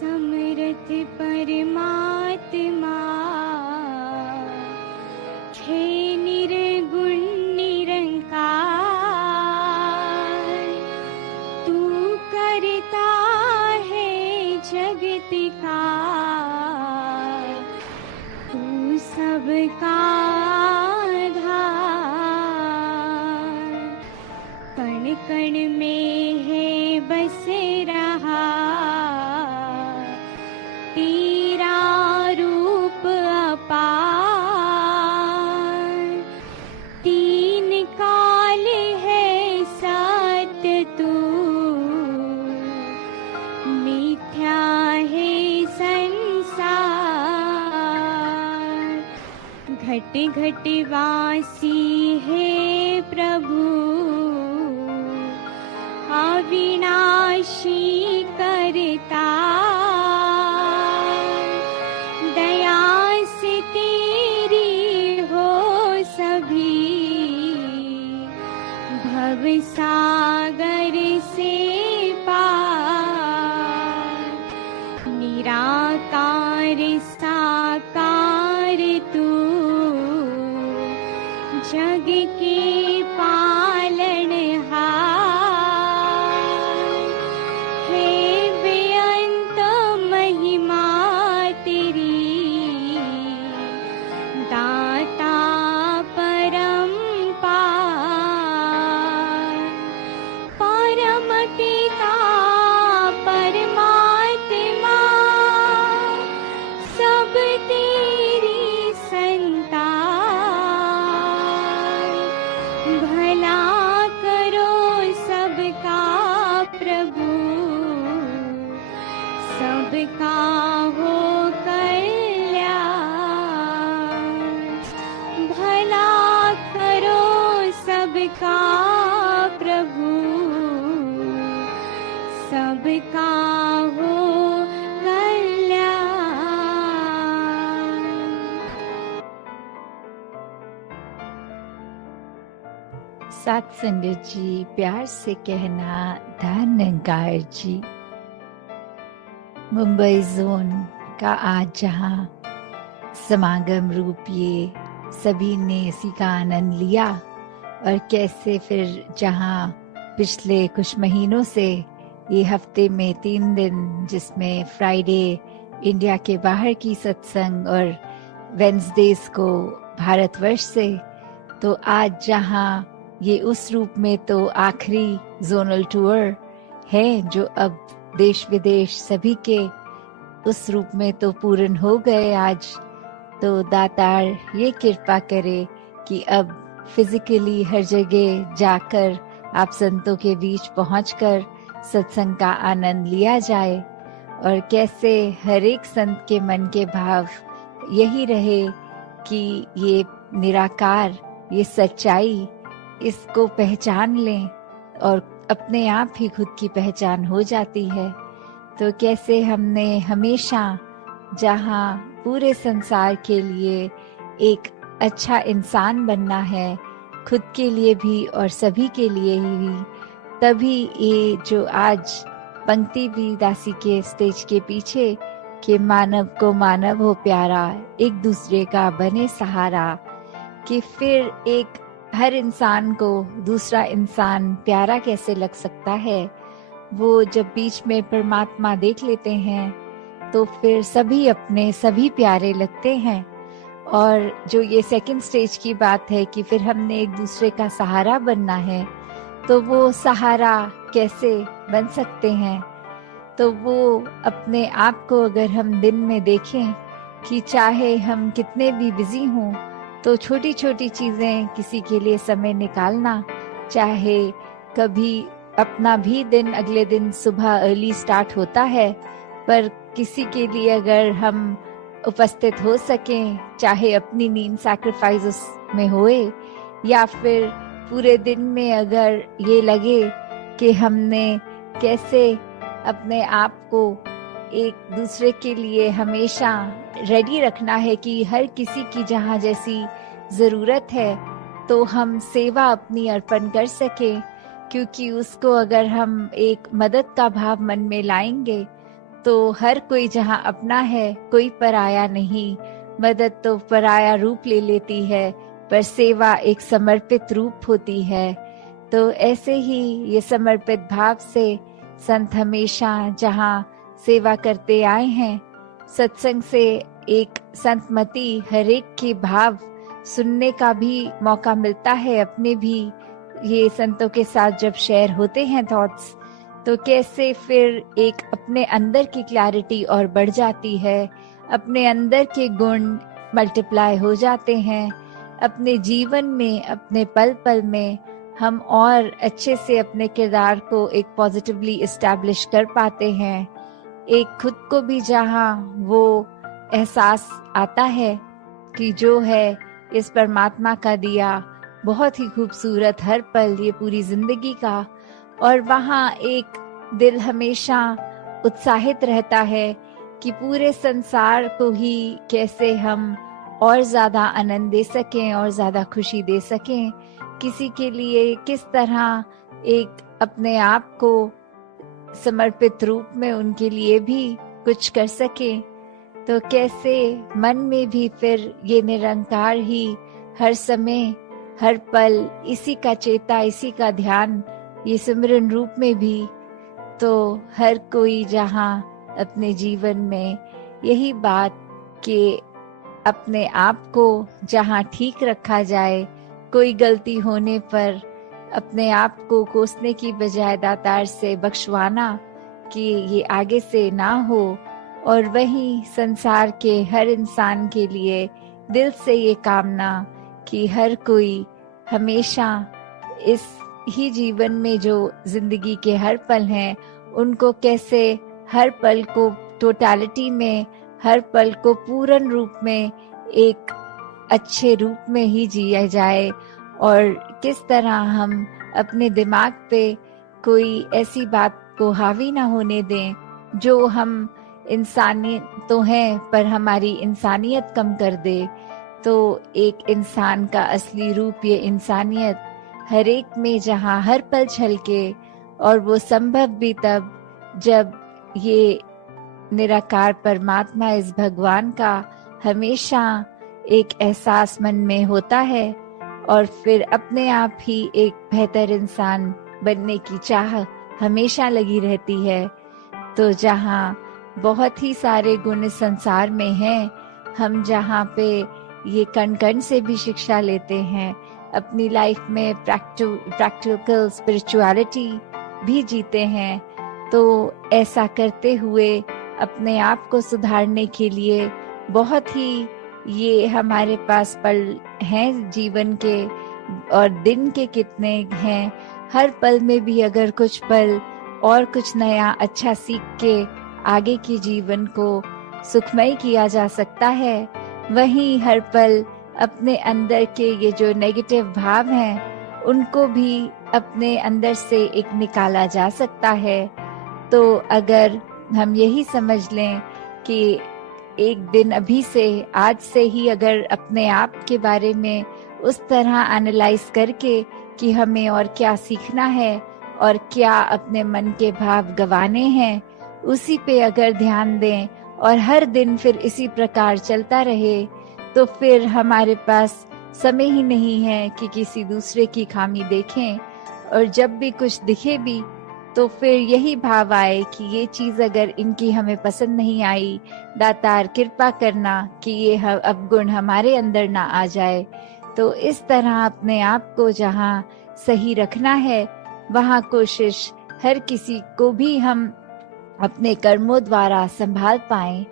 समर्थ परमात्मा हे निर्गुण निरंकार, तू करता है जगत का, तू सबका आधार। कण कण में है बस रहा तेरा रूप अपार। तीन काल है सत्य तू, मिथ्या है संसार। घट घट वासी है प्रभु, अविनाशी करता। दया से तेरी हो सभी, भव सागर से पार। निराकार साकार तू, जग के पालनहार। हे बेअंत महिमा तेरी, दाता परम्पार। परम पिता परमात्मा, सब तेरी संतान। भला करो सबका प्रभु, सबका हो कल्याण। भला करो सबका प्रभु, सबका हो कल्याण। साथ संगत जी, प्यार से कहना धन्यकार जी। मुंबई जोन का आज जहां समागम रूप ये सभी ने इसी का आनंद लिया, और कैसे फिर जहां पिछले कुछ महीनों से ये हफ्ते में 3 दिन, जिसमें फ्राइडे इंडिया के बाहर की सत्संग और वेंसडेज को भारतवर्ष से, तो आज जहां ये उस रूप में तो आखिरी जोनल टूर है जो अब देश विदेश सभी के उस रूप में तो पूर्ण हो गए आज। तो दातार ये कृपा करे कि अब फिजिकली हर जगह जाकर आप संतों के बीच पहुंचकर सत्संग का आनंद लिया जाए, और कैसे हर एक संत के मन के भाव यही रहे कि ये निराकार, ये सच्चाई, इसको पहचान लें और अपने आप ही खुद की पहचान हो जाती है। तो कैसे हमने हमेशा जहां पूरे संसार के लिए एक अच्छा इंसान बनना है, खुद के लिए भी और सभी के लिए ही, तभी ये जो आज पंक्ति भी दासी के स्टेज के पीछे कि मानव को मानव हो प्यारा, एक दूसरे का बने सहारा, कि फिर एक हर इंसान को दूसरा इंसान प्यारा कैसे लग सकता है। वो जब बीच में परमात्मा देख लेते हैं तो फिर सभी अपने सभी प्यारे लगते हैं। और जो ये सेकंड स्टेज की बात है कि फिर हमने एक दूसरे का सहारा बनना है, तो वो सहारा कैसे बन सकते हैं। तो वो अपने आप को अगर हम दिन में देखें कि चाहे हम कितने भी बिजी हों, तो छोटी छोटी चीजें किसी के लिए समय निकालना, चाहे कभी अपना भी दिन अगले दिन सुबह अर्ली स्टार्ट होता है, पर किसी के लिए अगर हम उपस्थित हो सकें, चाहे अपनी नींद सैक्रिफाइस उसमें होए, या फिर पूरे दिन में अगर ये लगे कि हमने कैसे अपने आप को एक दूसरे के लिए हमेशा रेडी रखना है कि हर किसी की जहाँ जैसी जरूरत है तो हम सेवा अपनी अर्पण कर सके, क्योंकि उसको अगर हम एक मदद का भाव मन में लाएंगे तो हर कोई जहाँ अपना है, कोई पराया नहीं। मदद तो पराया रूप ले लेती है, पर सेवा एक समर्पित रूप होती है। तो ऐसे ही ये समर्पित भाव से संत हमेशा जहाँ सेवा करते आए हैं, सत्संग से एक संतमति हर एक के भाव सुनने का भी मौका मिलता है। अपने भी ये संतों के साथ जब शेयर होते हैं थॉट्स, तो कैसे फिर एक अपने अंदर की क्लैरिटी और बढ़ जाती है, अपने अंदर के गुण मल्टीप्लाई हो जाते हैं। अपने जीवन में, अपने पल पल में हम और अच्छे से अपने किरदार को एक पॉजिटिवली इस्टेब्लिश कर पाते हैं। एक खुद को भी जहाँ वो एहसास आता है कि जो है इस परमात्मा का दिया बहुत ही खूबसूरत हर पल, ये पूरी जिंदगी का, और वहाँ एक दिल हमेशा उत्साहित रहता है कि पूरे संसार को ही कैसे हम और ज्यादा आनंद दे सकें और ज्यादा खुशी दे सकें, किसी के लिए किस तरह एक अपने आप को समर्पित रूप में उनके लिए भी कुछ कर सकें। तो कैसे मन में भी फिर ये निरंकार ही हर समय हर पल इसी का चेता, इसी का ध्यान, ये सिमरन रूप में भी। तो हर कोई जहाँ अपने जीवन में यही बात कि अपने आप को जहाँ ठीक रखा जाए, कोई गलती होने पर अपने आप को कोसने की बजाय दातार से बख्शवाना कि ये आगे से ना हो, और वही संसार के हर इंसान के लिए दिल से ये कामना कि हर कोई हमेशा इस ही जीवन में जो जिंदगी के हर पल हैं, उनको कैसे हर पल को टोटलिटी में, हर पल को पूर्ण रूप में एक अच्छे रूप में ही जिया जाए, और किस तरह हम अपने दिमाग पे कोई ऐसी बात को हावी ना होने दें जो हम इंसानियत तो हैं पर हमारी इंसानियत कम कर दे। तो एक इंसान का असली रूप ये इंसानियत हर एक में जहाँ हर पल छलके, और वो संभव भी तब जब ये निराकार परमात्मा, इस भगवान का हमेशा एक एहसास मन में होता है, और फिर अपने आप ही एक बेहतर इंसान बनने की चाह हमेशा लगी रहती है। तो जहाँ बहुत ही सारे गुण इस संसार में हैं, हम जहाँ पे ये कण कण से भी शिक्षा लेते हैं, अपनी लाइफ में प्रैक्टिकल स्पिरिचुअलिटी भी जीते हैं, तो ऐसा करते हुए अपने आप को सुधारने के लिए बहुत ही ये हमारे पास पल हैं जीवन के, और दिन के कितने हैं, हर पल में भी अगर कुछ पल और कुछ नया अच्छा सीख के आगे के जीवन को सुखमय किया जा सकता है, वहीं हर पल अपने अंदर के ये जो नेगेटिव भाव हैं उनको भी अपने अंदर से एक निकाला जा सकता है। तो अगर हम यही समझ लें कि एक दिन अभी से, आज से ही अगर अपने आप के बारे में उस तरह एनालाइज करके कि हमें और क्या सीखना है और क्या अपने मन के भाव गंवाने हैं, उसी पे अगर ध्यान दें और हर दिन फिर इसी प्रकार चलता रहे, तो फिर हमारे पास समय ही नहीं है कि किसी दूसरे की खामी देखें, और जब भी कुछ दिखे भी तो फिर यही भाव आए कि ये चीज अगर इनकी हमें पसंद नहीं आई, दातार कृपा करना कि ये अवगुण हमारे अंदर ना आ जाए। तो इस तरह अपने आप को जहाँ सही रखना है, वहाँ कोशिश हर किसी को भी हम अपने कर्मों द्वारा संभाल पाएं।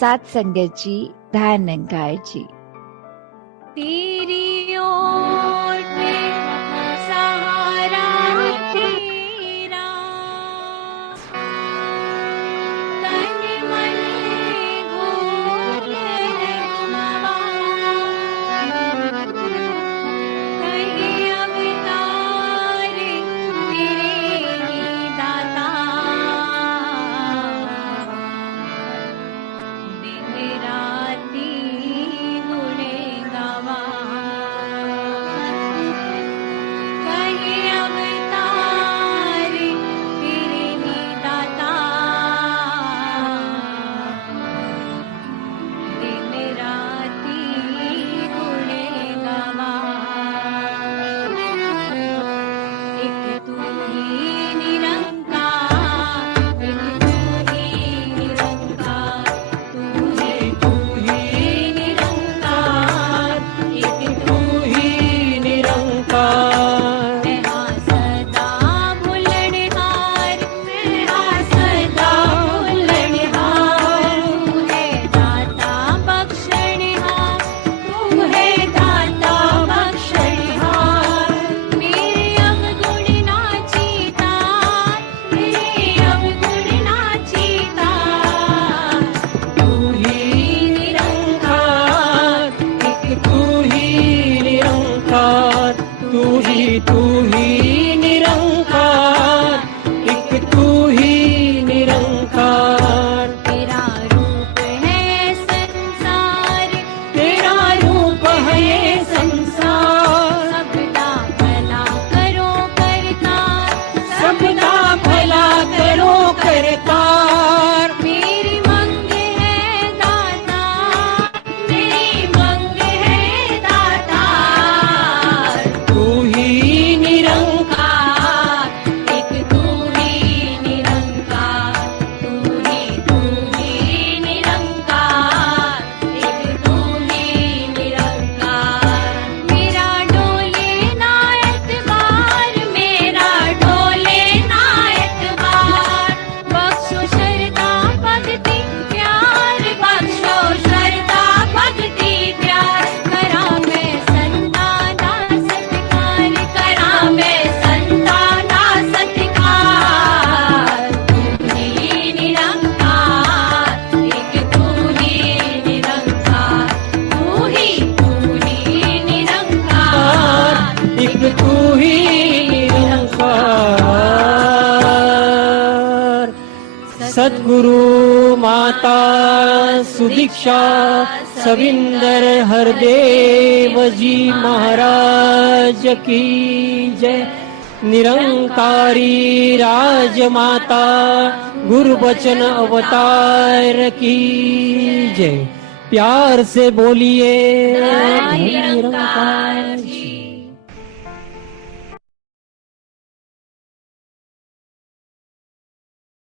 साथ संगत जी, ध्यान निरंकार जी। तेरी ओर में सहारा तेरा, तन मन घोर लखनवा, कहीं अवतार तेरे ही दाता, दिन राती गुण गवा। गुरु माता सुदीक्षा सविंदर हरदेव जी महाराज की जय। निरंकारी राजमाता गुरुबचन अवतार की जय। प्यार से बोलिए जय निरंकार। निरंकार।